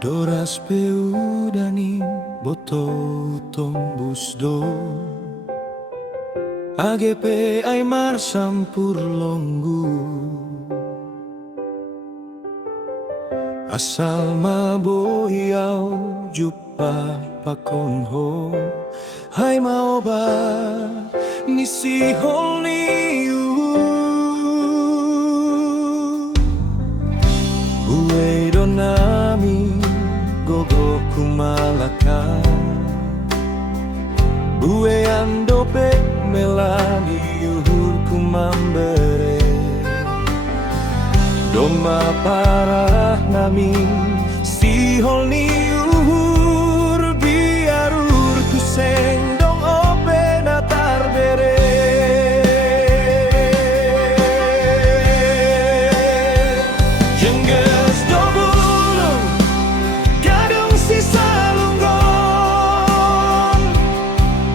Doras peudani boto tombus do AGP Aymar sampur longgu asal maboyau jupa pakonho hai maoba nisi holniu Uwe donami gogo kumalaka Bue ando pe melani yuhur kumambere Doma parah nami si holni yuhur biarur kuseng dong ope natar bere Jengges dobulung gadung si salunggon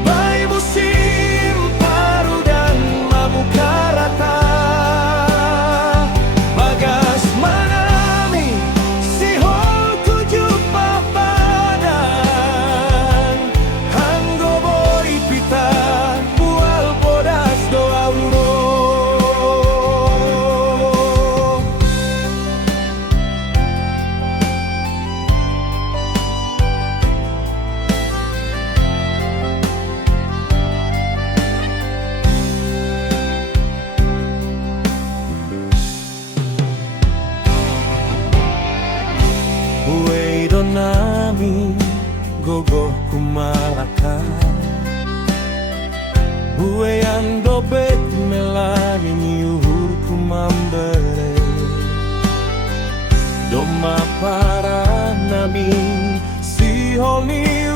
Bai musim paru dan mabukarata Bagas manami si hol tujuh papadan Hanggo boy pita bual bodas doa uro Uwe donami gogo kumalaka Uwe yang dobet melani miuhur kumambere Doma para nami si honi